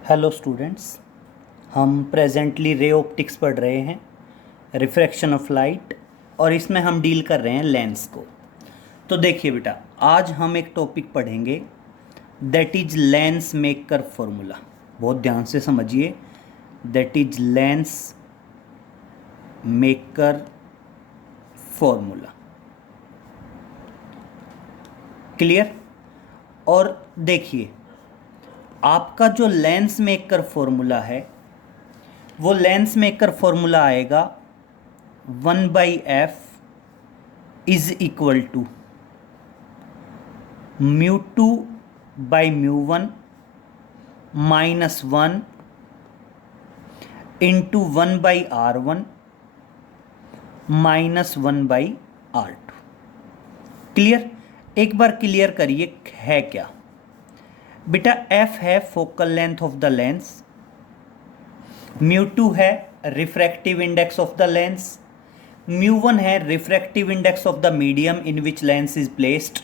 Hello students, हम presently ray optics पढ़ रहे हैं, रिफ्रैक्शन ऑफ लाइट, और इसमें हम डील कर रहे हैं लेंस को। तो देखिए बेटा, आज हम एक टॉपिक पढ़ेंगे that is lens maker formula. बहुत ध्यान से समझिए, that is lens maker formula. Clear? और देखिए, आपका जो लेंस मेकर फॉर्मूला है वो लेंस मेकर फॉर्मूला आएगा 1/f is equal to μ2/μ1 -1 into 1/r1 -1/r2। Clear? एक बार क्लियर करिए है क्या बेटा। f है focal length of the lens, μ2 है refractive index of the lens, μ1 है refractive index of the medium in which lens is placed,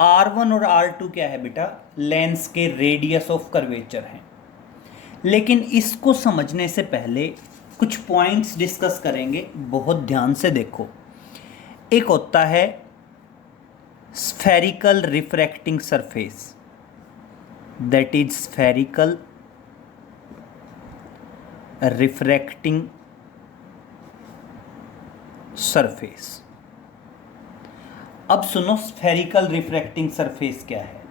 r1 और r2 क्या है बेटा, लेंस के रेडियस ऑफ कर्वेचर हैं। लेकिन इसको समझने से पहले कुछ पॉइंट्स डिस्कस करेंगे, बहुत ध्यान से देखो। एक होता है spherical refracting surface, that is spherical refracting surface। अब सुनो, स्फेरिकल रिफ्रैक्टिंग सरफेस क्या है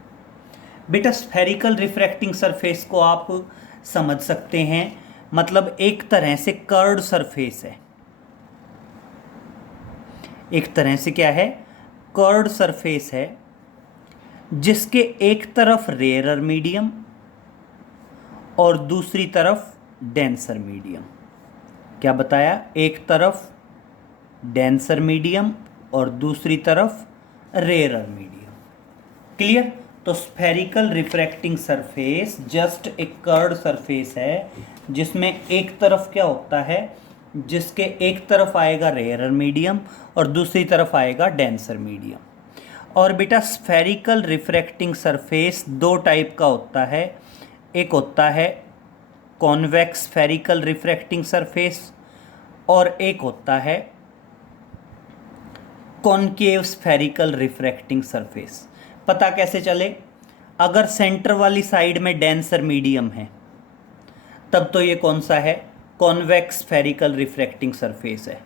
बेटा। स्फेरिकल रिफ्रैक्टिंग सरफेस को आप समझ सकते हैं, मतलब एक तरह से कर्व्ड सरफेस है। एक तरह से क्या है, कर्व्ड सरफेस है, जिसके एक तरफ रेयरर मीडियम और दूसरी तरफ डेंसर मीडियम। क्या बताया? एक तरफ डेंसर मीडियम और दूसरी तरफ रेयरर मीडियम। क्लियर? तो स्फेरिकल रिफ्रैक्टिंग सरफेस जस्ट एक कर्व्ड सरफेस है, जिसमें एक तरफ क्या होता है, जिसके एक तरफ आएगा रेयरर मीडियम और दूसरी तरफ आएगा डेंसर मीडियम। और बेटा, स्फेरिकल रिफ्रैक्टिंग सरफेस दो टाइप का होता है। एक होता है कॉन्वेक्स स्फेरिकल रिफ्रैक्टिंग सरफेस और एक होता है कॉनकेव स्फेरिकल रिफ्रैक्टिंग सरफेस। पता कैसे चले? अगर सेंटर वाली साइड में डेंसर मीडियम है तब तो ये कौन सा है, कॉन्वेक्स स्फेरिकल रिफ्रैक्टिंग सरफेस है।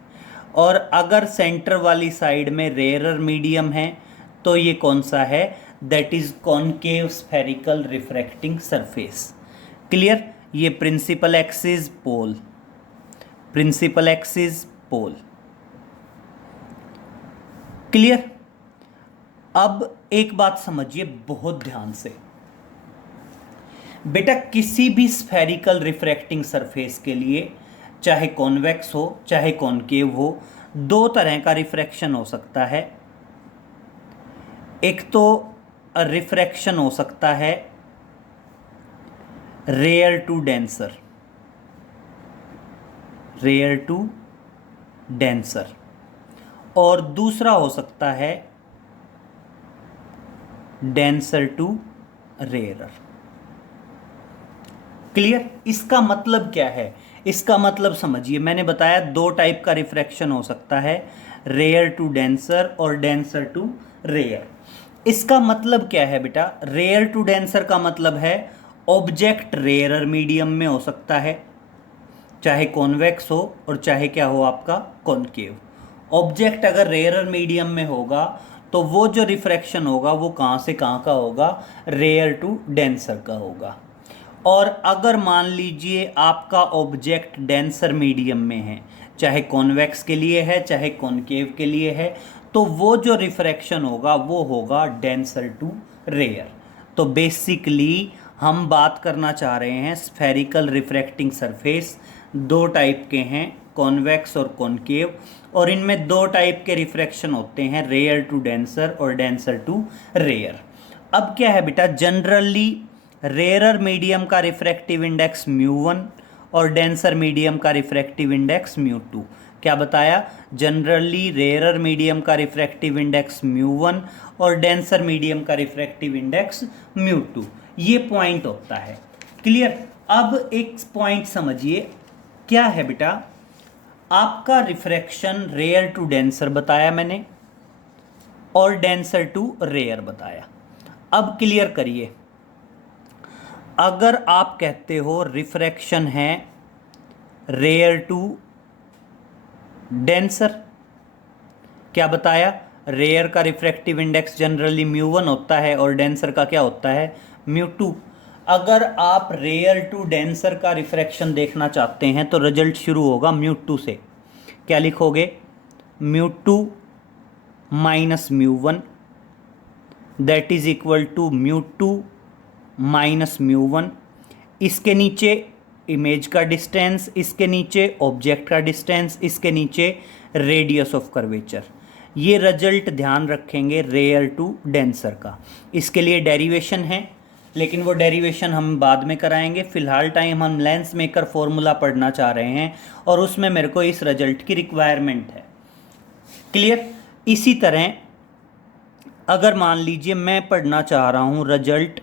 और अगर सेंटर वाली साइड में रेयरर मीडियम है तो ये कौन सा है, that is concave spherical refracting surface. Clear? ये प्रिंसिपल एक्सिस पोल, प्रिंसिपल एक्सिस पोल। क्लियर? अब एक बात समझिए बहुत ध्यान से बेटा, किसी भी स्फेरिकल रिफ्रैक्टिंग सरफेस के लिए, चाहे कॉन्वेक्स हो चाहे कॉनकेव हो, दो तरह का रिफ्रैक्शन हो सकता है। एक तो रिफ्रैक्शन हो सकता है rare to denser, rare to denser, और दूसरा हो सकता है डेंसर टू रेयरर। क्लियर? इसका मतलब क्या है? इसका मतलब समझिए, मैंने बताया दो टाइप का रिफ्रैक्शन हो सकता है, रेयर टू डेंसर और डेंसर टू रेयर। इसका मतलब क्या है बेटा? रेयर टू डेंसर का मतलब है ऑब्जेक्ट रेयरर मीडियम में हो सकता है, चाहे कॉन्वेक्स हो और चाहे क्या हो आपका कॉनकेव। ऑब्जेक्ट अगर रेयरर मीडियम में होगा तो वो जो रिफ्रैक्शन होगा वो कहाँ से कहाँ का होगा, रेयर टू डेंसर का होगा। और अगर मान लीजिए आपका ऑब्जेक्ट डेंसर मीडियम में है, चाहे कॉन्वेक्स के लिए है चाहे कॉनकेव के लिए है, तो वो जो रिफ्रैक्शन होगा वो होगा डेंसर टू रेयर। तो बेसिकली हम बात करना चाह रहे हैं स्फेरिकल रिफ्रैक्टिंग सरफेस दो टाइप के हैं, कॉन्वेक्स और कॉनकेव, और इनमें दो टाइप के रिफ्रैक्शन होते हैं, रेयर टू डेंसर और डेंसर टू रेयर। अब क्या है बेटा, जनरली रेयरर मीडियम का रिफ्रैक्टिव इंडेक्स μ1 और डेंसर मीडियम का रिफ्रैक्टिव इंडेक्स μ2। क्या बताया? जनरली रेयरर मीडियम का रिफ्रैक्टिव इंडेक्स μ1 और डेंसर मीडियम का रिफ्रैक्टिव इंडेक्स μ2। ये पॉइंट होता है। क्लियर? अब एक पॉइंट समझिए, क्या है बेटा, आपका रिफ्रैक्शन रेयर टू डेंसर बताया मैंने और डेंसर टू रेयर बताया। अब क्लियर करिए, अगर आप कहते हो रिफ्रैक्शन है रेयर टू डेंसर, क्या बताया, रेयर का रिफ्रैक्टिव इंडेक्स जनरली म्यू 1 होता है और डेंसर का क्या होता है, म्यू 2। अगर आप रेयर टू डेंसर का रिफ्रैक्शन देखना चाहते हैं तो रिजल्ट शुरू होगा म्यू 2 से। क्या लिखोगे, mu 2 minus mu 1 that is equal to mu 2 minus mu 1। इसके नीचे इमेज का डिस्टेंस, इसके नीचे ऑब्जेक्ट का डिस्टेंस, इसके नीचे रेडियस ऑफ कर्वेचर। ये रिजल्ट ध्यान रखेंगे रेयर टू डेंसर का। इसके लिए डेरिवेशन है, लेकिन वो डेरिवेशन हम बाद में कराएंगे। फिलहाल टाइम हम लेंस मेकर फॉर्मूला पढ़ना चाह रहे हैं और उसमें मेरे को इस रिजल्ट की रिक्वायरमेंट है। क्लियर। इसी तरह अगर मान लीजिए मैं पढ़ना चाह रहा हूँ result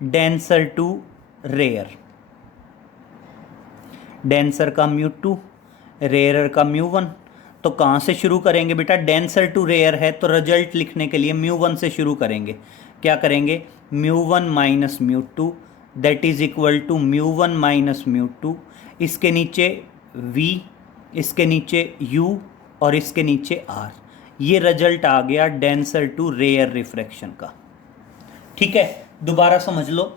denser to rare, denser का म्यू 2 रेयर का म्यू 1, तो कहाँ से शुरू करेंगे बेटा, डेंसर टू रेयर है तो रिजल्ट लिखने के लिए म्यू 1 से शुरू करेंगे। क्या करेंगे, mu 1 minus mu 2 that is equal to mu 1 minus mu 2। इसके नीचे v, इसके नीचे u और इसके नीचे r। ये रिजल्ट आ गया डेंसर टू रेयर रिफ्रैक्शन का। ठीक है, दोबारा समझ लो,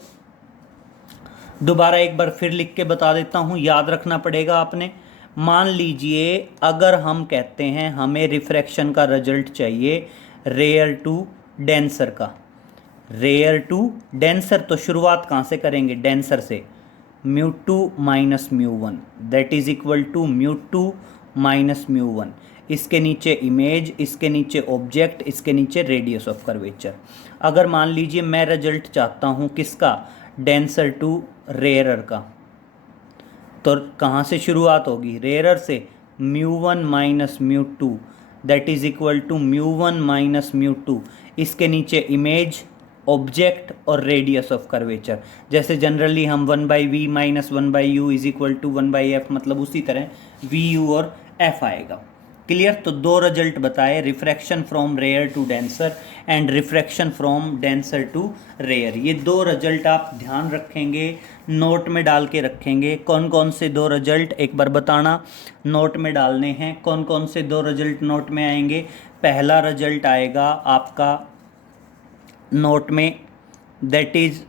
दोबारा एक बार फिर लिख के बता देता हूँ, याद रखना पड़ेगा आपने। मान लीजिए अगर हम कहते हैं हमें रिफ्रैक्शन का रिजल्ट चाहिए रेयर टू डेंसर का, रेयर टू डेंसर, तो शुरुआत कहाँ से करेंगे, डेंसर से। Mu 2 minus mu 1 that is equal to mu 2 minus mu 1। इसके नीचे इमेज, इसके नीचे ऑब्जेक्ट, इसके नीचे रेडियस ऑफ कर्वेचर। अगर मान लीजिए मैं रिजल्ट चाहता हूँ किसका, डेंसर टू रेयरर का, तो कहाँ से शुरुआत होगी, रेयरर से। Mu 1 minus mu 2 that is equal to mu 1 minus mu 2। इसके नीचे इमेज, ऑब्जेक्ट और रेडियस ऑफ कर्वेचर। जैसे जनरली हम 1/v minus 1/u is equal to 1/f, मतलब उसी तरह वी यू और f आएगा। क्लियर। तो दो रिजल्ट बताए, refraction from rare to denser and refraction from denser to rare. ये दो रिजल्ट आप ध्यान रखेंगे, नोट में डाल के रखेंगे। कौन कौन से दो रिजल्ट एक बार बताना, नोट में डालने हैं। कौन कौन से दो रिजल्ट नोट में आएंगे, पहला रिजल्ट आएगा आपका नोट में, that is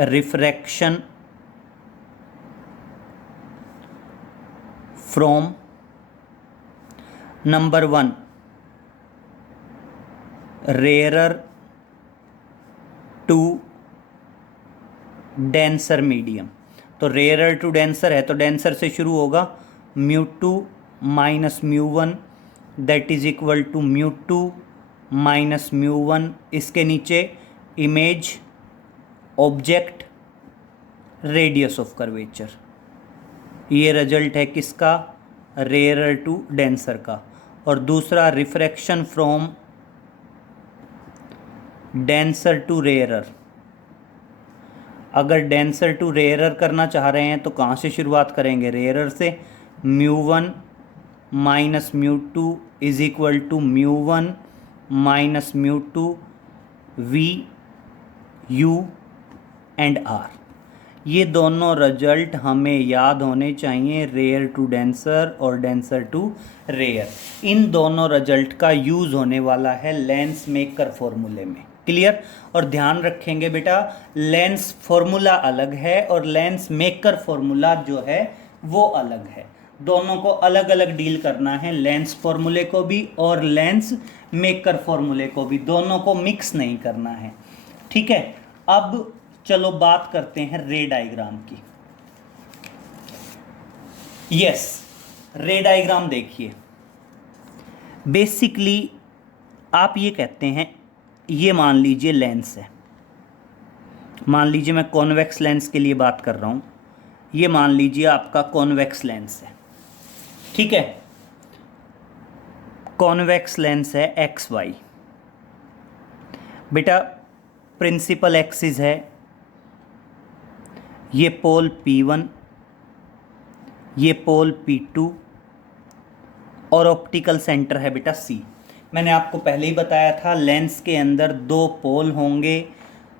refraction from number 1 rarer to denser medium. तो रेयरर टू डेंसर है तो डेंसर से शुरू होगा, mu 2 minus mu 1 that is equal to mu 2 minus mu 1। इसके नीचे image, object, radius of curvature. ये रिजल्ट है किसका, रेयरर टू डेंसर का। और दूसरा refraction from denser to rarer. अगर डेंसर टू रेयरर करना चाह रहे हैं तो कहाँ से शुरुआत करेंगे, रेयरर से। Mu 1 minus mu 2 is equal to mu 1 minus mu 2 V U and R. ये दोनों रिजल्ट हमें याद होने चाहिए, रेयर टू डेंसर और डेंसर टू रेयर। इन दोनों रिजल्ट का यूज़ होने वाला है लेंस मेकर फॉर्मूले में। क्लियर। और ध्यान रखेंगे बेटा, लेंस फॉर्मूला अलग है और लेंस मेकर फॉर्मूला जो है वो अलग है। दोनों को अलग अलग डील करना है, लेंस फॉर्मूले को भी और लेंस मेकर फॉर्मूले को भी, दोनों को मिक्स नहीं करना है। ठीक है। अब चलो बात करते हैं रे डायग्राम की। यस, रे डायग्राम देखिए। बेसिकली आप ये कहते हैं, ये मान लीजिए लेंस है, मान लीजिए मैं कॉन्वेक्स लेंस के लिए बात कर रहा हूँ। ये मान लीजिए आपका कॉन्वेक्स लेंस है, ठीक है। कॉन्वेक्स लेंस है एक्स वाई। बेटा प्रिंसिपल एक्सिस है ये पोल P1, ये पोल P2 और ऑप्टिकल सेंटर है बेटा C। मैंने आपको पहले ही बताया था लेंस के अंदर दो पोल होंगे,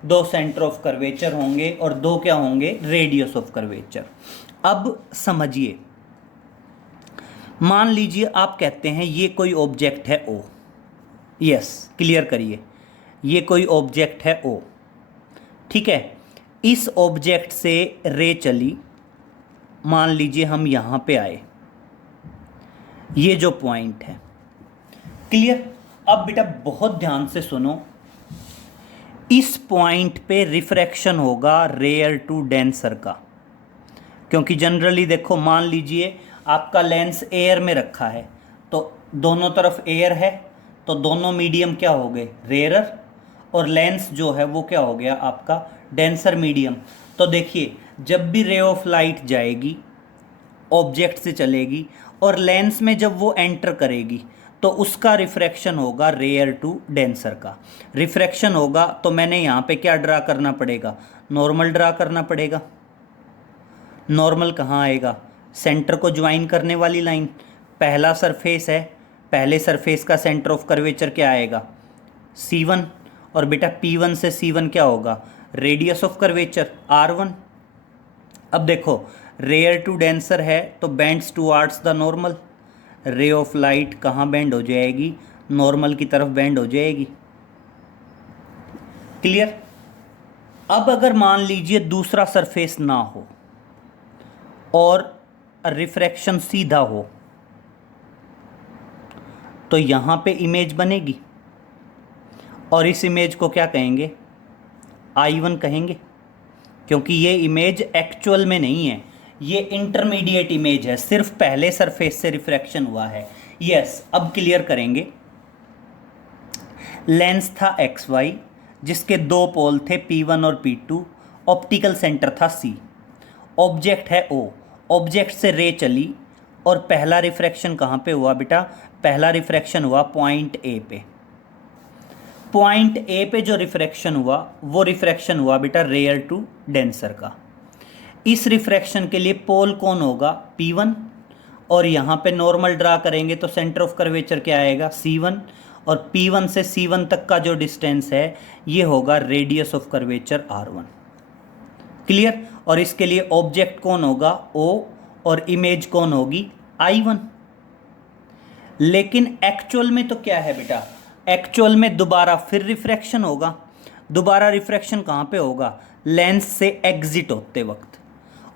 दो सेंटर ऑफ कर्वेचर होंगे और दो क्या होंगे, रेडियस ऑफ कर्वेचर। अब समझिए, मान लीजिए आप कहते हैं ये कोई ऑब्जेक्ट है O, यस क्लियर करिए, ये कोई ऑब्जेक्ट है O, ठीक है। इस ऑब्जेक्ट से रे चली, मान लीजिए हम यहाँ पे आए, ये जो पॉइंट है, क्लियर। अब बेटा बहुत ध्यान से सुनो, इस पॉइंट पे रिफ्रैक्शन होगा रेयर टू डेंसर का, क्योंकि जनरली देखो मान लीजिए आपका लेंस एयर में रखा है, तो दोनों तरफ एयर है, तो दोनों मीडियम क्या हो गए, रेयरर, और लेंस जो है वो क्या हो गया आपका, डेंसर मीडियम। तो देखिए जब भी रे ऑफ लाइट जाएगी ऑब्जेक्ट से चलेगी और लेंस में जब वो एंटर करेगी तो उसका रिफ्रैक्शन होगा रेयर टू डेंसर का। रिफ्रैक्शन होगा तो मैंने यहाँ पे क्या ड्रा करना पड़ेगा, नॉर्मल ड्रा करना पड़ेगा। नॉर्मल कहाँ आएगा, सेंटर को ज्वाइन करने वाली लाइन, पहला सरफेस है, पहले सरफेस का सेंटर ऑफ कर्वेचर क्या आएगा, C1, और बेटा P1 से C1 क्या होगा, रेडियस ऑफ कर्वेचर R1। अब देखो रेयर टू डेंसर है तो bends towards the normal, ray of light कहाँ बेंड हो जाएगी, नॉर्मल की तरफ बेंड हो जाएगी, क्लियर। अब अगर मान लीजिए दूसरा सरफेस ना हो और रिफ्रैक्शन सीधा हो तो यहाँ पे इमेज बनेगी और इस इमेज को क्या कहेंगे, I1 कहेंगे, क्योंकि ये इमेज एक्चुअल में नहीं है, ये इंटरमीडिएट इमेज है, सिर्फ पहले सरफेस से रिफ्रैक्शन हुआ है। यस अब क्लियर करेंगे। लेंस था XY जिसके दो पोल थे P1 और P2, ऑप्टिकल सेंटर था C, ऑब्जेक्ट है O, ऑब्जेक्ट से रे चली और पहला रिफ्रैक्शन कहाँ पे हुआ बेटा, पहला रिफ्रैक्शन हुआ पॉइंट A पे। पॉइंट A पे जो रिफ्रैक्शन हुआ वो रिफ्रैक्शन हुआ बेटा रेयर टू डेंसर का। इस रिफ्रैक्शन के लिए पोल कौन होगा, P1, और यहाँ पे नॉर्मल ड्रा करेंगे तो सेंटर ऑफ कर्वेचर क्या आएगा, C1, और P1 से C1 तक का जो डिस्टेंस है ये होगा radius of curvature R1, clear. और इसके लिए ऑब्जेक्ट कौन होगा, O, और इमेज कौन होगी, I1। लेकिन एक्चुअल में तो क्या है बेटा, एक्चुअल में दोबारा फिर रिफ्रैक्शन होगा। दोबारा रिफ्रैक्शन कहाँ पे होगा, लेंस से एग्जिट होते वक्त,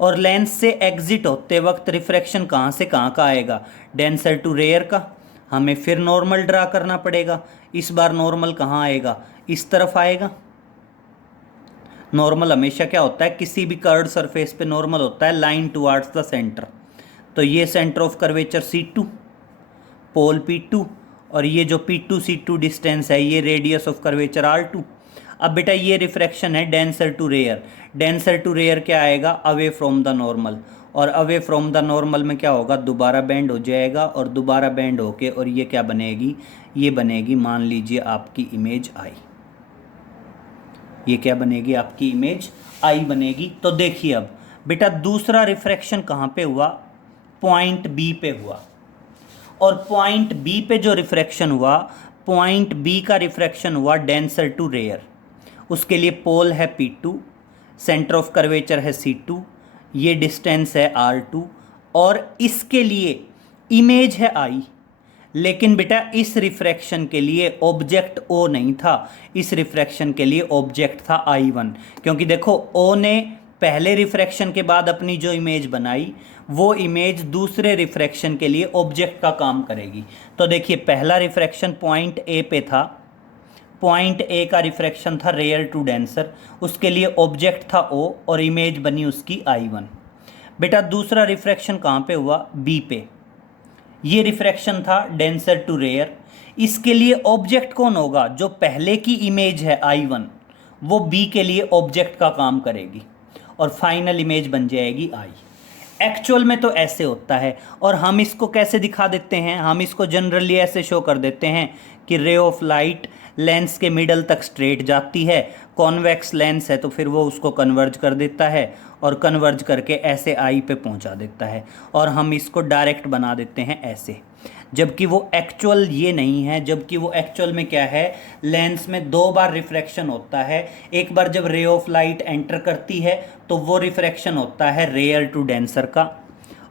और लेंस से एग्जिट होते वक्त रिफ्रैक्शन कहाँ से कहाँ का आएगा, डेंसर टू रेयर का। हमें फिर नॉर्मल ड्रा करना पड़ेगा, इस बार नॉर्मल कहाँ आएगा, इस तरफ आएगा। नॉर्मल हमेशा क्या होता है, किसी भी कर्व्ड सरफेस पे नॉर्मल होता है लाइन टुवार्ड्स द सेंटर। तो ये centre of curvature C2, pole P2, और ये जो P2 C2 डिस्टेंस है ये रेडियस ऑफ कर्वेचर R2। अब बेटा ये रिफ्रैक्शन है denser to rare, denser to rare क्या आएगा, अवे फ्रॉम द नॉर्मल, और अवे फ्रॉम द नॉर्मल में क्या होगा, दोबारा बेंड हो जाएगा, और दोबारा बेंड होके और ये क्या बनेगी, ये बनेगी मान लीजिए आपकी इमेज I। ये क्या बनेगी, आपकी इमेज I बनेगी। तो देखिए अब बेटा दूसरा रिफ्रैक्शन कहाँ पे हुआ, पॉइंट B पे हुआ, और पॉइंट B पे जो रिफ्रैक्शन हुआ, पॉइंट B का रिफ्रैक्शन हुआ डेंसर टू रेयर। उसके लिए पोल है P2, सेंटर ऑफ कर्वेचर है C2, ये डिस्टेंस है R2, और इसके लिए इमेज है I। लेकिन बेटा इस रिफ्रैक्शन के लिए ऑब्जेक्ट O नहीं था, इस रिफ्रैक्शन के लिए ऑब्जेक्ट था I1, क्योंकि देखो O ने पहले रिफ्रैक्शन के बाद अपनी जो इमेज बनाई वो इमेज दूसरे रिफ्रैक्शन के लिए ऑब्जेक्ट का काम करेगी। तो देखिए पहला रिफ्रैक्शन पॉइंट A पे था, पॉइंट A का रिफ्रैक्शन था रेयर टू डेंसर, उसके लिए ऑब्जेक्ट था O और इमेज बनी उसकी I1। बेटा दूसरा रिफ्रैक्शन कहाँ पे हुआ, B पे, ये रिफ्रैक्शन था डेंसर टू रेयर। इसके लिए ऑब्जेक्ट कौन होगा, जो पहले की इमेज है I1 वो B के लिए ऑब्जेक्ट का काम करेगी और फाइनल इमेज बन जाएगी I। एक्चुअल में तो ऐसे होता है, और हम इसको कैसे दिखा देते हैं, हम इसको जनरली ऐसे शो कर देते हैं कि रे ऑफ लाइट लेंस के मिडल तक स्ट्रेट जाती है, कॉन्वेक्स लेंस है तो फिर वो उसको कन्वर्ज कर देता है, और कन्वर्ज करके ऐसे आई पे पहुंचा देता है, और हम इसको डायरेक्ट बना देते हैं ऐसे। जबकि वो एक्चुअल ये नहीं है, जबकि वो एक्चुअल में क्या है, लेंस में दो बार रिफ्रैक्शन होता है। एक बार जब रे ऑफ लाइट एंटर करती है तो वो रिफ्रैक्शन होता है रेयर टू डेंसर का,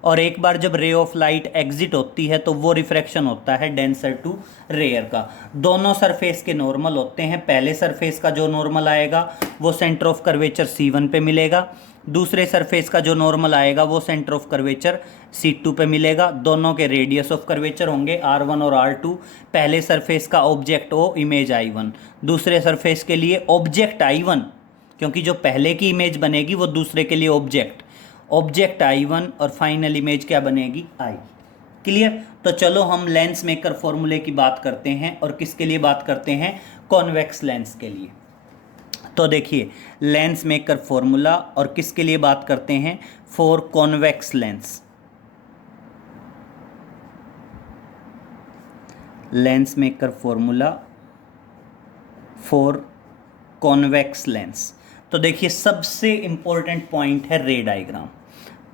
और एक बार जब रे ऑफ लाइट एग्जिट होती है तो वो रिफ्रैक्शन होता है डेंसर टू रेयर का। दोनों सरफेस के नॉर्मल होते हैं। पहले सरफेस का जो नॉर्मल आएगा वो सेंटर ऑफ कर्वेचर C1 पे मिलेगा, दूसरे सरफेस का जो नॉर्मल आएगा वो सेंटर ऑफ कर्वेचर C2 पे मिलेगा। दोनों के रेडियस ऑफ कर्वेचर होंगे R1 और R2। पहले सरफेस का ऑब्जेक्ट O इमेज I1, दूसरे सरफेस के लिए ऑब्जेक्ट I1, क्योंकि जो पहले की इमेज बनेगी वो दूसरे के लिए ऑब्जेक्ट I1, और फाइनल इमेज क्या बनेगी I। क्लियर। तो चलो हम लेंस मेकर फॉर्मूले की बात करते हैं, और किसके लिए बात करते हैं, कॉन्वेक्स लेंस के लिए। तो देखिए लेंस मेकर फॉर्मूला, और किसके लिए बात करते हैं, for convex lens. Lens maker formula for convex lens. तो देखिए सबसे इंपॉर्टेंट पॉइंट है रे डायग्राम।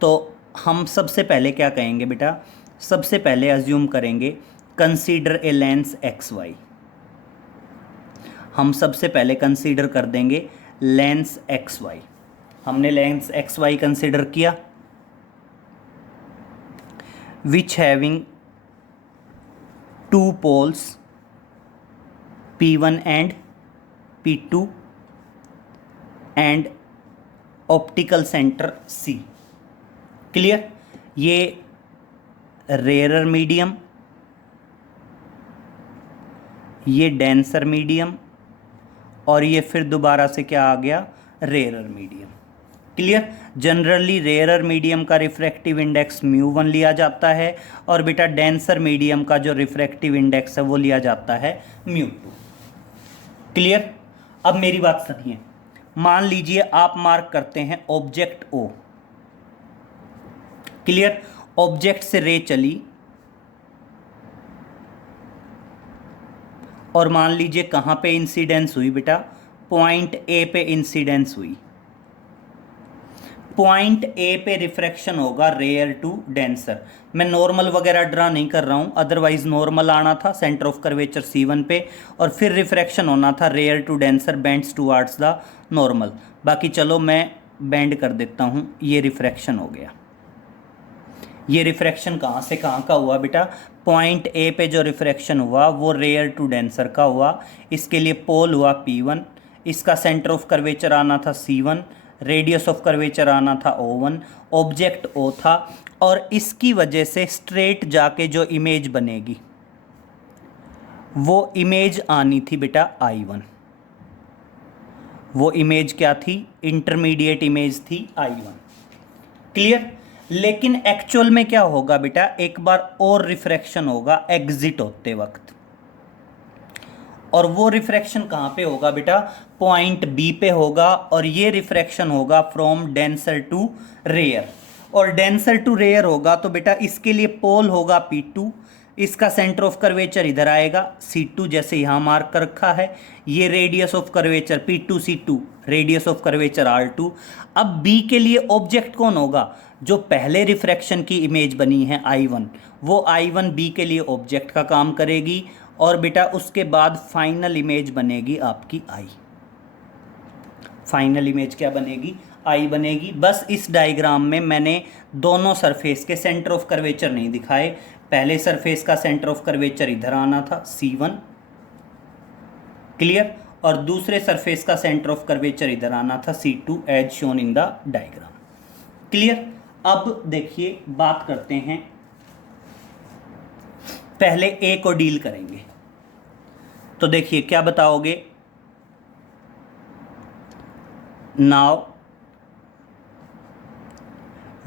तो हम सबसे पहले क्या कहेंगे बेटा, सबसे पहले अज्यूम करेंगे consider a lens x y. हम सबसे पहले कंसीडर कर देंगे लेंस एक्स वाई। हमने लेंस एक्स वाई कंसीडर किया, which having two poles P1 and P2 and optical centre C। Clear. ये रेयरर मीडियम, ये डेंसर मीडियम, और ये फिर दोबारा से क्या आ गया, rarer medium. Clear. Generally rarer medium का रिफ्रैक्टिव इंडेक्स μ1 लिया जाता है, और बेटा डेंसर मीडियम का जो रिफ्रैक्टिव इंडेक्स है वो लिया जाता है μ2। क्लियर। अब मेरी बात सुनिए, मान लीजिए आप मार्क करते हैं ऑब्जेक्ट O। क्लियर। ऑब्जेक्ट से रे चली, और मान लीजिए कहाँ पे इंसिडेंस हुई बेटा, पॉइंट A पे इंसिडेंस हुई। पॉइंट A पे रिफ्रैक्शन होगा रेयर टू डेंसर। मैं नॉर्मल वगैरह ड्रा नहीं कर रहा हूँ, अदरवाइज नॉर्मल आना था सेंटर ऑफ कर्वेचर C1 पे, और फिर रिफ्रैक्शन होना था rare to denser bends towards the normal. बाकी चलो मैं बेंड कर देता हूँ, ये रिफ्रैक्शन हो गया। ये रिफ्रैक्शन कहाँ से कहाँ का हुआ बेटा, पॉइंट A पे जो रिफ्रैक्शन हुआ वो रेयर टू डेंसर का हुआ। इसके लिए पोल हुआ P1, इसका सेंटर ऑफ कर्वेचर आना था C1, रेडियस ऑफ कर्वेचर आना था O1, ऑब्जेक्ट O था, और इसकी वजह से स्ट्रेट जाके जो इमेज बनेगी वो इमेज आनी थी बेटा I1। वो इमेज क्या थी, इंटरमीडिएट इमेज थी I1। क्लियर। लेकिन एक्चुअल में क्या होगा बेटा, एक बार और रिफ्रैक्शन होगा एग्जिट होते वक्त, और वो रिफ्रैक्शन कहाँ पे होगा बेटा, पॉइंट B पे होगा, और ये रिफ्रैक्शन होगा फ्रॉम डेंसर टू रेयर। और डेंसर टू रेयर होगा तो बेटा इसके लिए पोल होगा P2, इसका सेंटर ऑफ कर्वेचर इधर आएगा C2, जैसे यहाँ मार्क कर रखा है। ये radius of curvature P2 C2, radius of curvature R2। अब B के लिए ऑब्जेक्ट कौन होगा, जो पहले रिफ्रैक्शन की इमेज बनी है I1, वो I1 B के लिए ऑब्जेक्ट का काम करेगी, और बेटा उसके बाद फाइनल इमेज बनेगी आपकी I। फाइनल इमेज क्या बनेगी, I बनेगी। बस इस डायग्राम में मैंने दोनों सरफेस के सेंटर ऑफ कर्वेचर नहीं दिखाए। पहले सरफेस का सेंटर ऑफ कर्वेचर इधर आना था C1, क्लियर, और दूसरे सरफेस का सेंटर ऑफ कर्वेचर इधर आना था C2 as shown in the diagram. Clear. अब देखिए बात करते हैं, पहले A को डील करेंगे। तो देखिए क्या बताओगे, now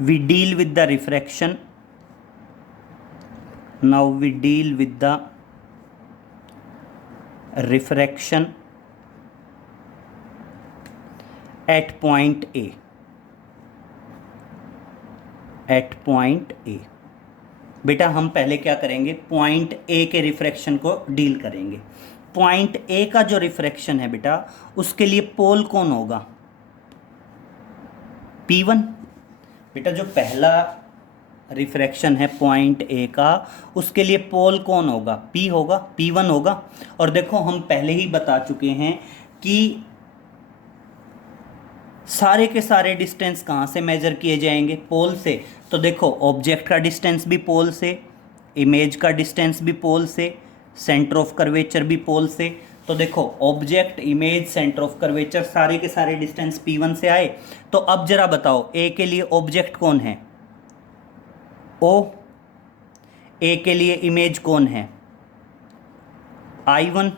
we deal with the refraction, now we deal with the refraction at point A। At point A. बेटा हम पहले क्या करेंगे, पॉइंट ए के रिफ्रैक्शन को डील करेंगे। पॉइंट ए का जो रिफ्रैक्शन है बेटा, उसके लिए पोल कौन होगा, P1। बेटा जो पहला रिफ्रैक्शन है पॉइंट ए का, उसके लिए पोल कौन होगा, P होगा, P1 होगा। और देखो हम पहले ही बता चुके हैं कि सारे के सारे डिस्टेंस कहाँ से मेजर किए जाएंगे, पोल से। तो देखो ऑब्जेक्ट का डिस्टेंस भी पोल से, इमेज का डिस्टेंस भी पोल से, सेंटर ऑफ कर्वेचर भी पोल से। तो देखो object, image, centre of curvature, सारे के सारे डिस्टेंस P1 से आए। तो अब जरा बताओ ए के लिए ऑब्जेक्ट कौन है, O। ए के लिए इमेज कौन है, I1।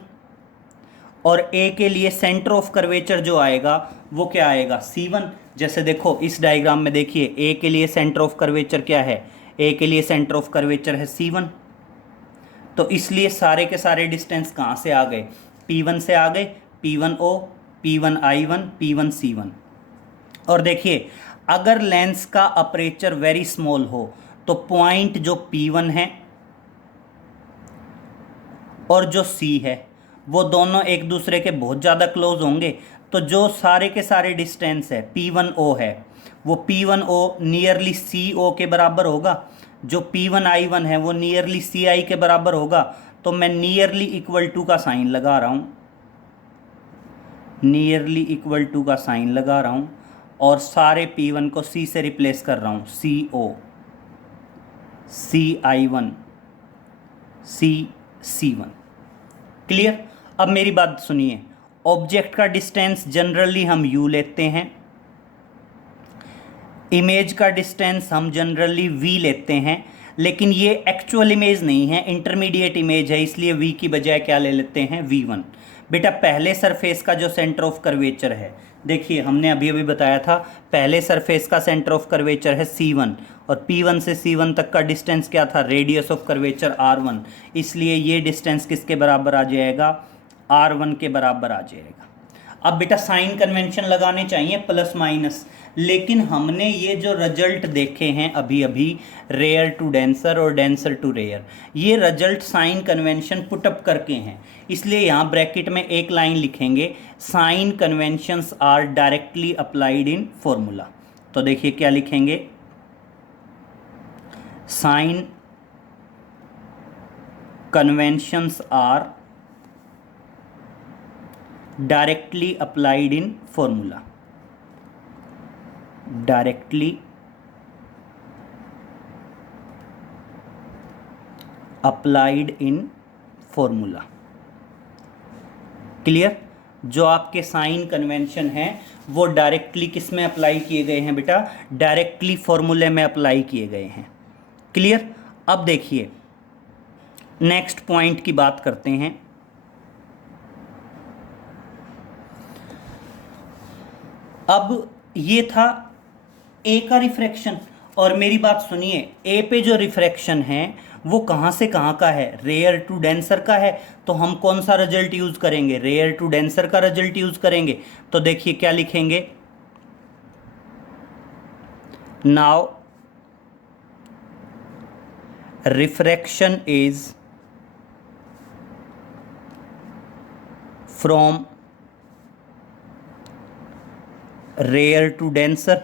और ए के लिए सेंटर ऑफ कर्वेचर जो आएगा वो क्या आएगा, C1। जैसे देखो इस डायग्राम में देखिए, ए के लिए सेंटर ऑफ कर्वेचर क्या है, ए के लिए सेंटर ऑफ कर्वेचर है C1। तो इसलिए सारे के सारे डिस्टेंस कहाँ से आ गए, P1 से आ गए, P1O, P1 I1, P1 C1। और देखिए अगर लेंस का अपर्चर वेरी स्मॉल हो तो पॉइंट जो P1 है और जो C है वो दोनों एक दूसरे के बहुत ज़्यादा क्लोज होंगे। तो जो सारे के सारे डिस्टेंस है P1O है, वो P1O नियरली CO के बराबर होगा। जो P1 I1 है वो नियरली CI के बराबर होगा। तो मैं नियरली इक्वल टू का साइन लगा रहा हूँ, नियरली इक्वल टू का साइन लगा रहा हूँ, और सारे P1 को C से रिप्लेस कर रहा हूँ, CO, CI1, C1। क्लियर। अब मेरी बात सुनिए, ऑब्जेक्ट का डिस्टेंस जनरली हम U लेते हैं, इमेज का डिस्टेंस हम जनरली V लेते हैं, लेकिन ये एक्चुअल इमेज नहीं है, इंटरमीडिएट इमेज है, इसलिए V की बजाय क्या ले लेते हैं, V1। बेटा पहले सरफेस का जो सेंटर ऑफ कर्वेचर है, देखिए हमने अभी अभी बताया था, पहले सरफेस का सेंटर ऑफ कर्वेचर है C1, और P1 से C1 तक का डिस्टेंस क्या था, रेडियस ऑफ कर्वेचर R1। इसलिए ये डिस्टेंस किसके बराबर आ जाएगा, R1 के बराबर आ जाएगा। अब बेटा साइन कन्वेंशन लगाने चाहिए प्लस माइनस, लेकिन हमने ये जो रिजल्ट देखे हैं अभी अभी, रेयर टू डेंसर और डेंसर टू रेयर, ये रिजल्ट साइन कन्वेंशन पुटअप करके हैं। इसलिए यहाँ ब्रैकेट में एक लाइन लिखेंगे, sign conventions are directly applied in formula. तो देखिए क्या लिखेंगे, sign conventions are directly applied in formula, directly applied in formula. Clear. जो आपके साइन कन्वेंशन हैं वो डायरेक्टली किस में अप्लाई किए गए हैं बेटा, डायरेक्टली फॉर्मूले में अप्लाई किए गए हैं। क्लियर। अब देखिए नेक्स्ट पॉइंट की बात करते हैं। अब ये था ए का रिफ्रैक्शन, और मेरी बात सुनिए, ए पे जो रिफ्रैक्शन है वो कहाँ से कहाँ का है, रेयर टू डेंसर का है। तो हम कौन सा रिजल्ट यूज़ करेंगे, रेयर टू डेंसर का रिजल्ट यूज़ करेंगे। तो देखिए क्या लिखेंगे, now refraction is from rare to denser.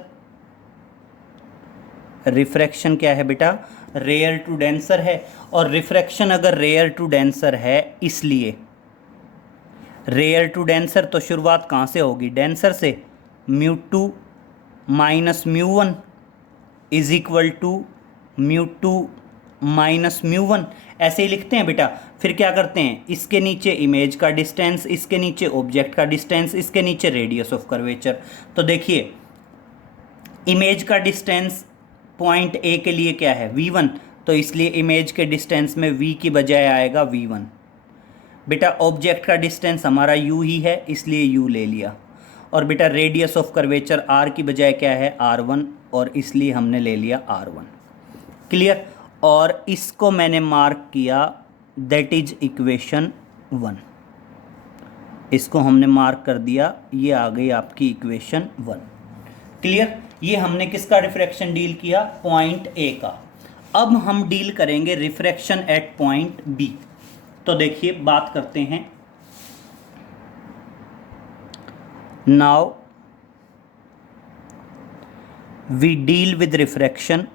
Refraction क्या है बेटा, रेयर टू डेंसर है। और रिफ्रैक्शन अगर रेयर टू डेंसर है, इसलिए रेयर टू डेंसर तो शुरुआत कहाँ से होगी, डेंसर से। μ2 minus μ1 is equal to μ2 minus μ1, ऐसे ही लिखते हैं बेटा। फिर क्या करते हैं, इसके नीचे इमेज का डिस्टेंस, इसके नीचे ऑब्जेक्ट का डिस्टेंस, इसके नीचे रेडियस ऑफ कर्वेचर। तो देखिए इमेज का डिस्टेंस पॉइंट ए के लिए क्या है, V1, तो इसलिए इमेज के डिस्टेंस में V की बजाय आएगा V1। बेटा ऑब्जेक्ट का डिस्टेंस हमारा U ही है, इसलिए U ले लिया। और बेटा रेडियस ऑफ कर्वेचर R की बजाय क्या है, R1, और इसलिए हमने ले लिया R1। क्लियर। और इसको मैंने मार्क किया, दैट इज इक्वेशन 1। इसको हमने मार्क कर दिया, ये आ गई आपकी इक्वेशन 1। क्लियर। ये हमने किसका रिफ्रैक्शन डील किया? पॉइंट ए का। अब हम डील करेंगे रिफ्रैक्शन एट पॉइंट बी। तो देखिए बात करते हैं। Now we deal with refraction,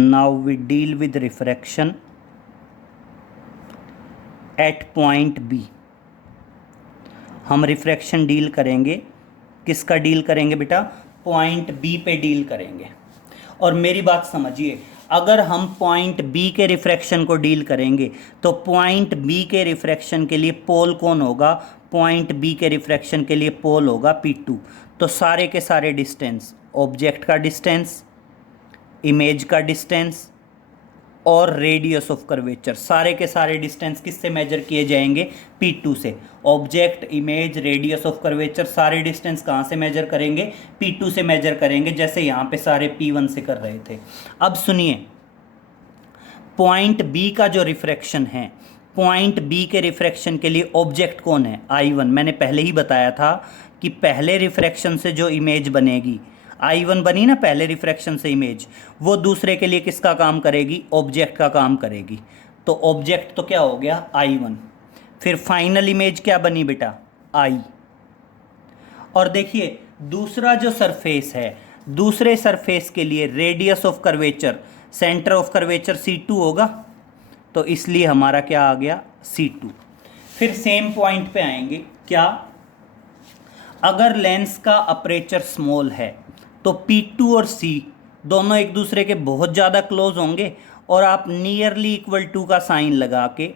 now we deal with refraction at point B। हम रिफ्रैक्शन डील करेंगे, किसका डील करेंगे बेटा? पॉइंट बी पे डील करेंगे। और मेरी बात समझिए, अगर हम पॉइंट बी के रिफ्रैक्शन को डील करेंगे तो पॉइंट बी के रिफ्रैक्शन के लिए पोल कौन होगा? पॉइंट बी के रिफ्रैक्शन के लिए पोल होगा P2। तो सारे के सारे डिस्टेंस, ऑब्जेक्ट का डिस्टेंस, इमेज का डिस्टेंस और रेडियस ऑफ कर्वेचर, सारे के सारे डिस्टेंस किससे मेजर किए जाएंगे? P2 से। Object, image, radius of curvature, सारे डिस्टेंस कहाँ से मेजर करेंगे? P2 से मेजर करेंगे, जैसे यहाँ पे सारे P1 से कर रहे थे। अब सुनिए, पॉइंट बी का जो रिफ्रैक्शन है, पॉइंट बी के रिफ्रैक्शन के लिए ऑब्जेक्ट कौन है? I1। मैंने पहले ही बताया था कि पहले रिफ्रैक्शन से जो इमेज बनेगी, I1 बनी ना पहले रिफ्रैक्शन से इमेज, वो दूसरे के लिए किसका काम करेगी? ऑब्जेक्ट का काम करेगी। तो ऑब्जेक्ट तो क्या हो गया? I1। फिर फाइनल इमेज क्या बनी बेटा? I। और देखिए दूसरा जो सरफेस है, दूसरे सरफेस के लिए radius of curvature, centre of curvature C2 होगा, तो इसलिए हमारा क्या आ गया? C2। फिर सेम पॉइंट पे आएंगे, क्या? अगर लेंस का अपर्चर स्मॉल है तो P2 और C दोनों एक दूसरे के बहुत ज़्यादा क्लोज होंगे, और आप नियरली इक्वल टू का साइन लगा के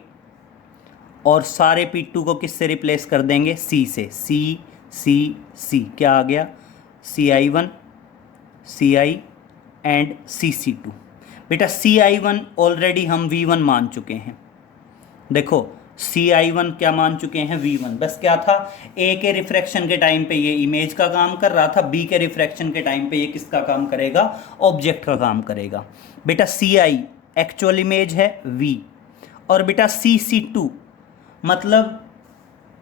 और सारे P2 को किससे रिप्लेस कर देंगे? C से। C क्या आ गया? CI1, CI and CC2। बेटा CI1 ऑलरेडी हम V1 मान चुके हैं। देखो CI1 क्या मान चुके हैं? V1। बस क्या था, A के रिफ्रैक्शन के टाइम पे ये इमेज का काम कर रहा था, B के रिफ्रैक्शन के टाइम पे ये किसका काम करेगा? ऑब्जेक्ट का काम करेगा। बेटा CI एक्चुअल इमेज है V, और बेटा CC2 मतलब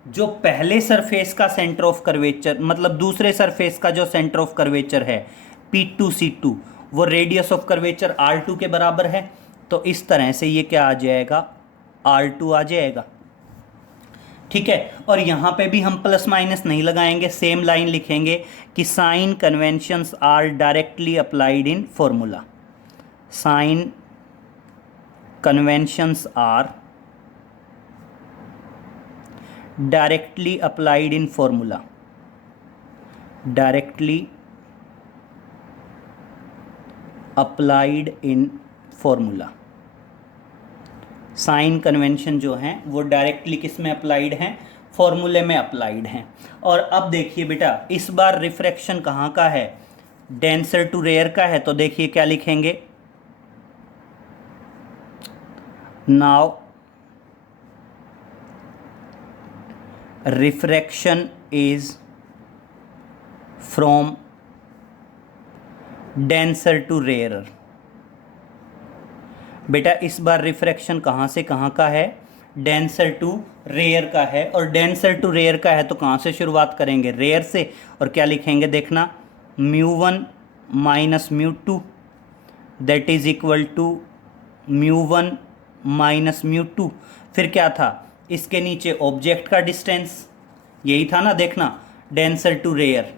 जो पहले सरफेस का सेंटर ऑफ कर्वेचर, मतलब दूसरे सरफेस का जो सेंटर ऑफ कर्वेचर है P2C2, वो रेडियस ऑफ कर्वेचर R2 के बराबर है। तो इस तरह से ये क्या आ जाएगा? R2 आ जाएगा। ठीक है, और यहाँ पे भी हम प्लस माइनस नहीं लगाएंगे, सेम लाइन लिखेंगे कि sign conventions are directly applied in formula. Sign conventions are directly applied in formula. Directly applied in formula. Sign convention जो हैं वो डायरेक्टली किस में अप्लाइड हैं? फॉर्मूले में अप्लाइड हैं। और अब देखिए बेटा, इस बार रिफ्रैक्शन कहाँ का है? डेंसर टू रेयर का है। तो देखिए क्या लिखेंगे? Now refraction is from denser to rare. बेटा इस बार रिफ्रैक्शन कहाँ से कहाँ का है? डेंसर टू रेयर का है। और डेंसर टू रेयर का है तो कहाँ से शुरुआत करेंगे? रेयर से। और क्या लिखेंगे देखना, μ1 minus μ2 that is equal to μ1 minus μ2। फिर क्या था? इसके नीचे ऑब्जेक्ट का डिस्टेंस, यही था ना, देखना denser to rare,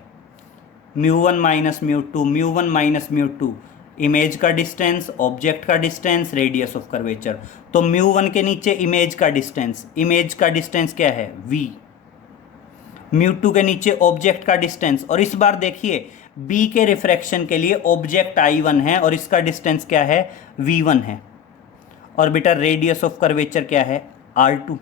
μ1 minus μ2, μ1 minus μ2, image का डिस्टेंस, ऑब्जेक्ट का डिस्टेंस, रेडियस ऑफ कर्वेचर। तो μ1 के नीचे इमेज का डिस्टेंस, इमेज का डिस्टेंस क्या है? v। μ2 के नीचे ऑब्जेक्ट का डिस्टेंस। और इस बार देखिए b के रिफ्रैक्शन के लिए ऑब्जेक्ट I1 है और इसका डिस्टेंस क्या है? v1 है। और बेटा रेडियस ऑफ कर्वेचर क्या है? R2।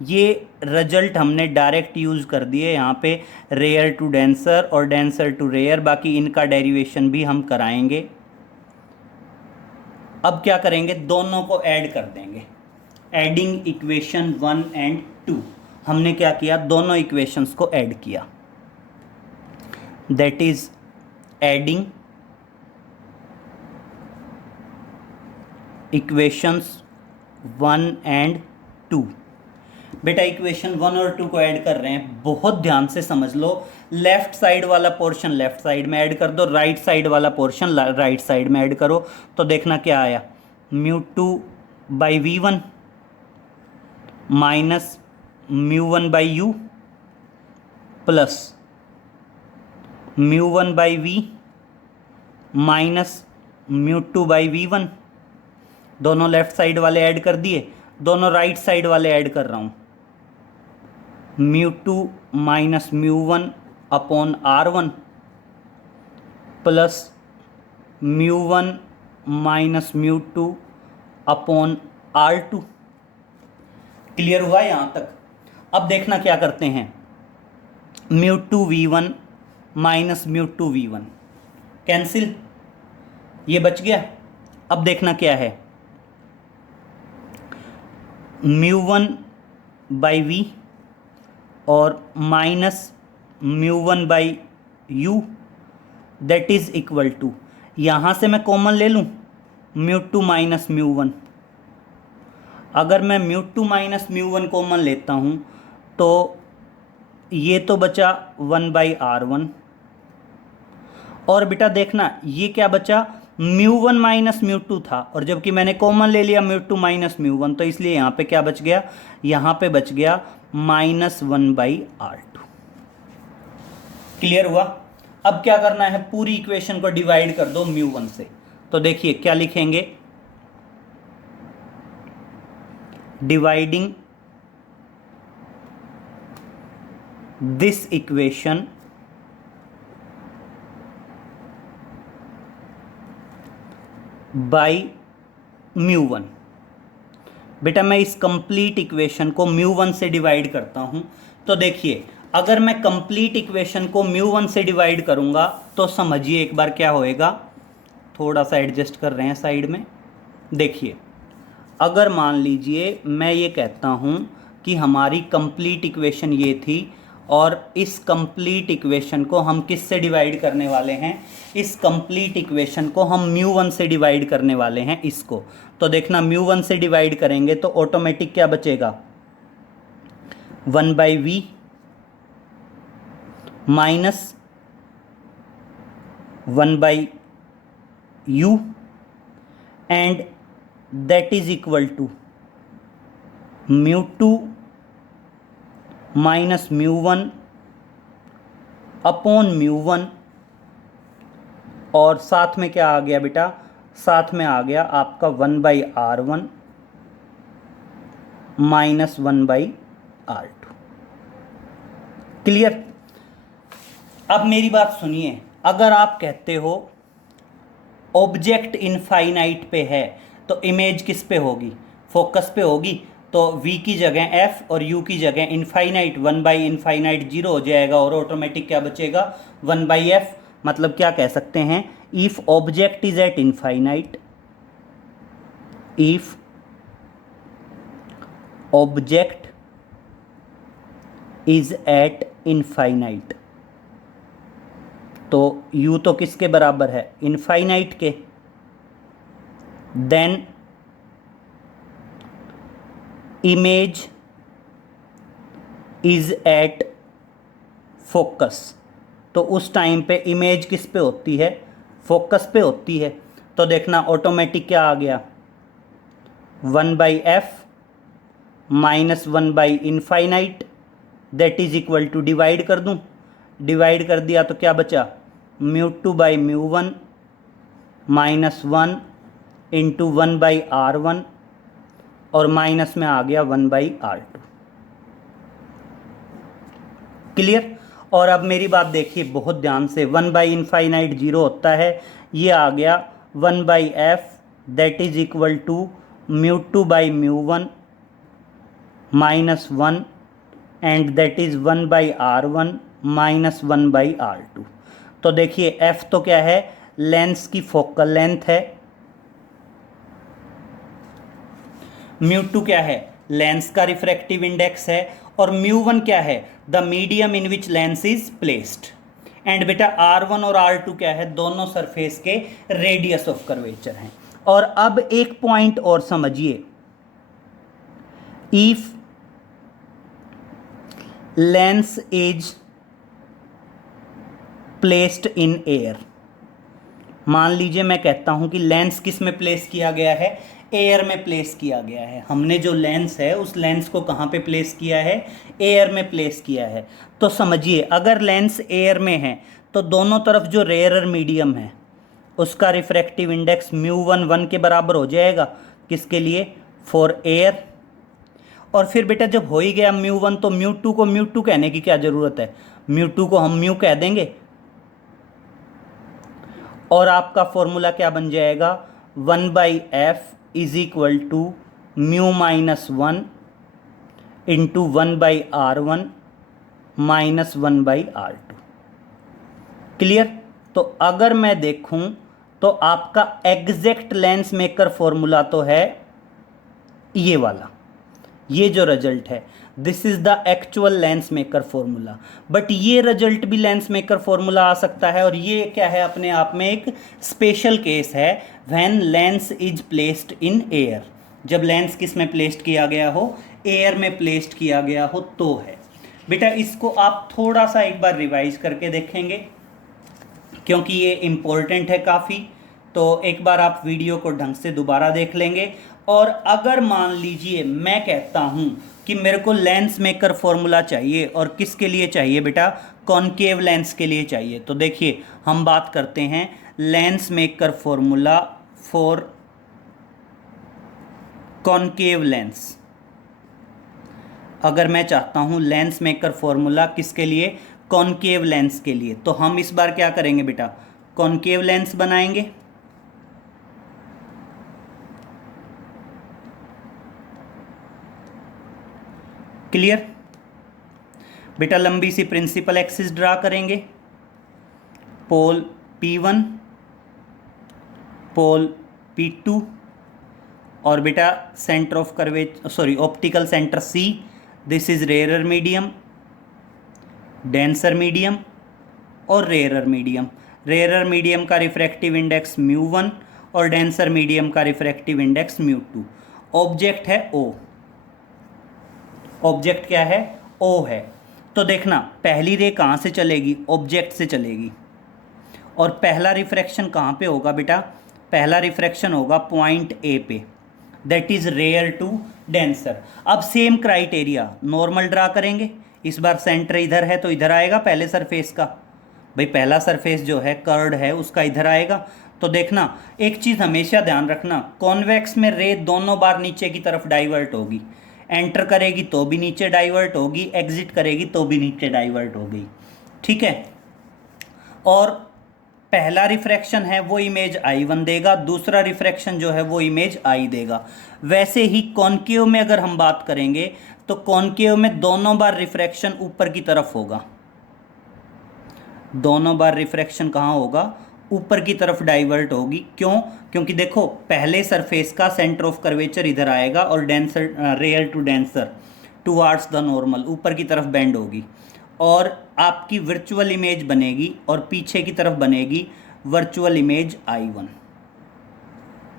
ये रिजल्ट हमने डायरेक्ट यूज़ कर दिए यहाँ पे, रेयर टू डेंसर और डेंसर टू रेयर। बाकी इनका डेरिवेशन भी हम कराएंगे। अब क्या करेंगे? दोनों को ऐड कर देंगे। Adding equation 1 and 2। हमने क्या किया? दोनों इक्वेशंस को ऐड किया। That is adding equations 1 and 2। बेटा इक्वेशन 1 और 2 को ऐड कर रहे हैं, बहुत ध्यान से समझ लो। लेफ्ट साइड वाला पोर्शन लेफ्ट साइड में ऐड कर दो, राइट साइड वाला पोर्शन राइट साइड में ऐड करो, तो देखना क्या आया, μ2/v1 minus μ1/u plus μ1/v minus μ2/v1। दोनों लेफ्ट साइड वाले ऐड कर दिए, दोनों राइट साइड वाले ऐड कर रहा हूं, μ2 minus μ1 upon r1 plus μ1 minus μ2 upon r2। Clear हुआ यहां तक? अब देखना क्या करते हैं, μ2v1 माइनस μ2v1 कैंसिल, ये बच गया। अब देखना क्या है, μ1/v और minus μ1/u that is equal to, यहाँ से मैं कॉमन ले लूँ μ2 माइनस μ1। अगर मैं μ2 माइनस μ1 कॉमन लेता हूँ तो ये तो बचा 1/r1, और बेटा देखना ये क्या बचा, μ1 माइनस μ2 था, और जबकि मैंने कॉमन ले लिया μ2 माइनस μ1, तो इसलिए यहाँ पे क्या बच गया, यहाँ पे बच गया -1/r2। क्लियर हुआ? अब क्या करना है, पूरी इक्वेशन को डिवाइड कर दो μ1 से। तो देखिए क्या लिखेंगे, डिवाइडिंग दिस इक्वेशन बाई μ1। बेटा मैं इस कंप्लीट इक्वेशन को μ1 से डिवाइड करता हूं, तो देखिए अगर मैं कंप्लीट इक्वेशन को μ1 से डिवाइड करूंगा तो समझिए एक बार क्या होएगा, थोड़ा सा एडजस्ट कर रहे हैं साइड में। देखिए अगर मान लीजिए मैं ये कहता हूं कि हमारी कंप्लीट इक्वेशन ये थी, और इस कंप्लीट इक्वेशन को हम किस से डिवाइड करने वाले हैं, इस कंप्लीट इक्वेशन को हम μ1 से डिवाइड करने वाले हैं इसको। तो देखना μ1 से डिवाइड करेंगे तो ऑटोमेटिक क्या बचेगा, 1/v minus 1/u and that is equal to μ2 minus μ1 upon μ1, और साथ में क्या आ गया बेटा, साथ में आ गया आपका 1/r1 माइनस 1/r2। क्लियर? अब मेरी बात सुनिए, अगर आप कहते हो ऑब्जेक्ट इनफाइनाइट पे है तो इमेज किस पे होगी, फोकस पे होगी, तो v की जगह f और u की जगह इनफाइनाइट 1/इनफाइनाइट 0 हो जाएगा, और ऑटोमेटिक क्या बचेगा, 1/f। मतलब क्या कह सकते हैं, if object is at infinite, if object is at infinite, तो u तो किसके बराबर है, इनफाइनाइट के, then image is at focus, तो उस टाइम पे इमेज किस पे होती है, फोकस पे होती है। तो देखना ऑटोमेटिक क्या आ गया, 1/f माइनस 1/इनफाइनाइट that is equal to, divide कर दूं, डिवाइड कर दिया तो क्या बचा, μ2/μ1 माइनस 1 इंटू 1/r1, और माइनस में आ गया 1/r2। क्लियर? और अब मेरी बात देखिए बहुत ध्यान से, 1/इनफाइनाइट 0 होता है, ये आ गया 1/f that is equal to μ2/μ1 minus 1 and that is 1/r1 minus 1/r2। तो देखिए f तो क्या है, लेंस की फोकल लेंथ है, μ2 क्या है, लेंस का रिफ्रैक्टिव इंडेक्स है, और μ1 क्या है, the medium in which lens is placed, and बेटा r1 और r2 क्या है, दोनों सरफेस के रेडियस ऑफ कर्वेचर हैं। और अब एक पॉइंट और समझिए, if lens is placed in air. मान लीजिए मैं कहता हूं कि लेंस किस में प्लेस किया गया है, एयर में प्लेस किया गया है। हमने जो लेंस है उस लेंस को कहाँ पे प्लेस किया है, एयर में प्लेस किया है। तो समझिए अगर लेंस एयर में है तो दोनों तरफ जो रेयरर मीडियम है उसका रिफ्रैक्टिव इंडेक्स μ1 के बराबर हो जाएगा। किसके लिए, फॉर एयर। और फिर बेटा जब हो ही गया μ1 तो μ2 को μ2 कहने की क्या ज़रूरत है, μ2 को हम म्यू कह देंगे। और आपका फॉर्मूला क्या बन जाएगा, 1/f is equal to μ-1 into 1/r1 minus 1/r2। Clear. तो अगर मैं देखूं तो आपका एग्जैक्ट लेंस मेकर फॉर्मूला तो है ये वाला, ये जो रिजल्ट है this is the actual lens maker formula. But ये रिजल्ट भी लेंस मेकर फॉर्मूला आ सकता है, और ये क्या है, अपने आप में एक स्पेशल केस है, when lens is placed in air. जब लेंस किस में प्लेस्ड किया गया हो, एयर में प्लेस्ड किया गया हो तो है। बेटा इसको आप थोड़ा सा एक बार रिवाइज करके देखेंगे क्योंकि ये इम्पोर्टेंट है काफ़ी। तो एक बार आप वीडियो को ढंग से दोबारा देख लेंगे। और अगर मान लीजिए मैं कहता हूं कि मेरे को लेंस मेकर फॉर्मूला चाहिए, और किसके लिए चाहिए बेटा, कॉनकेव लेंस के लिए चाहिए। तो देखिए हम बात करते हैं lens maker formula for concave lens. अगर मैं चाहता हूं लेंस मेकर फॉर्मूला किसके लिए, कॉनकेव लेंस के लिए, तो हम इस बार क्या करेंगे बेटा, कॉनकेव लेंस बनाएंगे। क्लियर। बेटा लंबी सी प्रिंसिपल एक्सिस ड्रा करेंगे, पोल P1, पोल P2, और बेटा centre of curvature optical centre C, this is rarer medium, denser medium और रेयरर मीडियम। रेयरर मीडियम का रिफ्रैक्टिव इंडेक्स μ1 और डेंसर मीडियम का रिफ्रैक्टिव इंडेक्स μ2। ऑब्जेक्ट है O। ऑब्जेक्ट क्या है, O है। तो देखना पहली रे कहाँ से चलेगी, ऑब्जेक्ट से चलेगी। और पहला रिफ्रैक्शन कहाँ पे होगा बेटा, पहला रिफ्रैक्शन होगा पॉइंट A पे, that is rare to denser. अब सेम क्राइटेरिया, नॉर्मल ड्रा करेंगे। इस बार सेंटर इधर है तो इधर आएगा पहले सरफेस का, भाई पहला सरफेस जो है कर्ड है उसका इधर आएगा। तो देखना एक चीज़ हमेशा ध्यान रखना, कॉन्वेक्स में रे दोनों बार नीचे की तरफ डाइवर्ट होगी, एंटर करेगी तो भी नीचे डाइवर्ट होगी, एग्जिट करेगी तो भी नीचे डाइवर्ट होगी, ठीक है। और पहला रिफ्रैक्शन है वो इमेज I1 देगा, दूसरा रिफ्रैक्शन जो है वो इमेज I देगा। वैसे ही कॉनकेव में अगर हम बात करेंगे तो कॉनकेव में दोनों बार रिफ्रैक्शन ऊपर की तरफ होगा, दोनों बार रिफ्रैक्शन कहाँ होगा, ऊपर की तरफ डाइवर्ट होगी। क्यों, क्योंकि देखो पहले सरफेस का सेंटर ऑफ कर्वेचर इधर आएगा और denser rare to denser towards the normal ऊपर की तरफ बेंड होगी, और आपकी वर्चुअल इमेज बनेगी और पीछे की तरफ बनेगी वर्चुअल इमेज I1।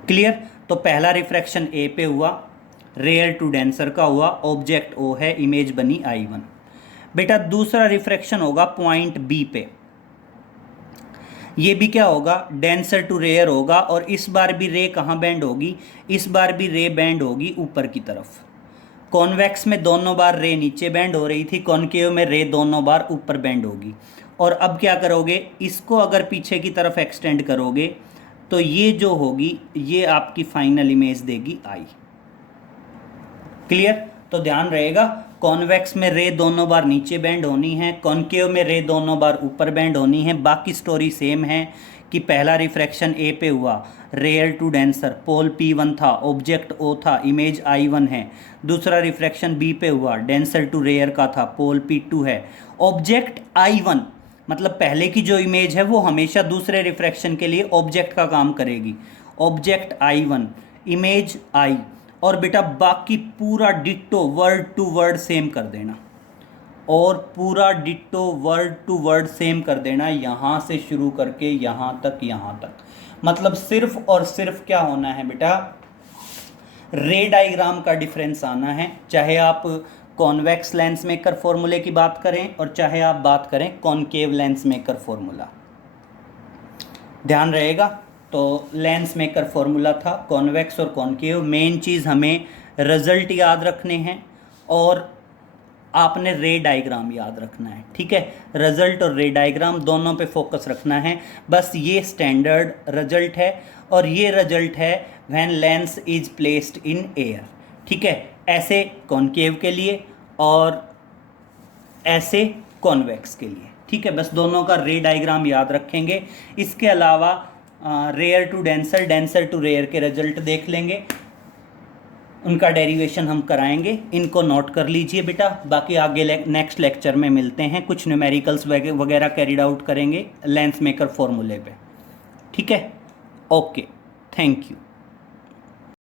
क्लियर। तो पहला रिफ्रैक्शन A पे हुआ, रेयर टू डेंसर का हुआ, ऑब्जेक्ट O है, इमेज बनी I1। बेटा दूसरा रिफ्रैक्शन होगा पॉइंट B पे, ये भी क्या होगा, डेंसर टू रेयर होगा, और इस बार भी रे कहाँ बैंड होगी, इस बार भी रे बैंड होगी ऊपर की तरफ। कॉन्वेक्स में दोनों बार रे नीचे बैंड हो रही थी, कॉनकेव में रे दोनों बार ऊपर बैंड होगी। और अब क्या करोगे, इसको अगर पीछे की तरफ एक्सटेंड करोगे तो ये जो होगी ये आपकी फाइनल इमेज देगी I। क्लियर। तो ध्यान रहेगा कॉन्वेक्स में रे दोनों बार नीचे बैंड होनी है, कॉनकेव में रे दोनों बार ऊपर बैंड होनी है। बाकी स्टोरी सेम है कि पहला रिफ्रैक्शन A पे हुआ, rare to denser, pole P1 था, ऑब्जेक्ट O था, इमेज I1 है। दूसरा रिफ्रैक्शन B पे हुआ, डेंसर टू रेयर का था, पोल P2 है, ऑब्जेक्ट I1। मतलब पहले की जो इमेज है वो हमेशा दूसरे रिफ्रैक्शन के लिए ऑब्जेक्ट का काम करेगी, ऑब्जेक्ट I1, इमेज I। और बेटा बाकी पूरा ditto word to word same कर देना, और पूरा ditto word to word same कर देना, यहाँ से शुरू करके यहाँ तक। मतलब सिर्फ और सिर्फ क्या होना है बेटा, रे डायग्राम का डिफरेंस आना है। चाहे आप कॉन्वेक्स लेंस मेकर फॉर्मूले की बात करें और चाहे आप बात करें कॉनकेव लेंस मेकर फॉर्मूला, ध्यान रहेगा। तो लेंस मेकर फॉर्मूला था कॉन्वेक्स और कॉनकेव। मेन चीज़ हमें रिजल्ट याद रखने हैं और आपने रे डायग्राम याद रखना है, ठीक है। रिजल्ट और रे डायग्राम दोनों पे फोकस रखना है। बस ये स्टैंडर्ड रिजल्ट है और ये रिजल्ट है when lens is placed in air, ठीक है। ऐसे कॉनकेव के लिए और ऐसे कॉन्वेक्स के लिए, ठीक है। बस दोनों का रे डायग्राम याद रखेंगे। इसके अलावा rare to denser, denser to rare के रिजल्ट देख लेंगे, उनका डेरिवेशन हम कराएंगे। इनको नोट कर लीजिए बेटा। बाकी आगे नेक्स्ट लेक्चर में मिलते हैं, कुछ न्यूमेरिकल्स वगैरह कैरिड आउट करेंगे लेंस मेकर फॉर्मूले पे, ठीक है। Okay, thank you.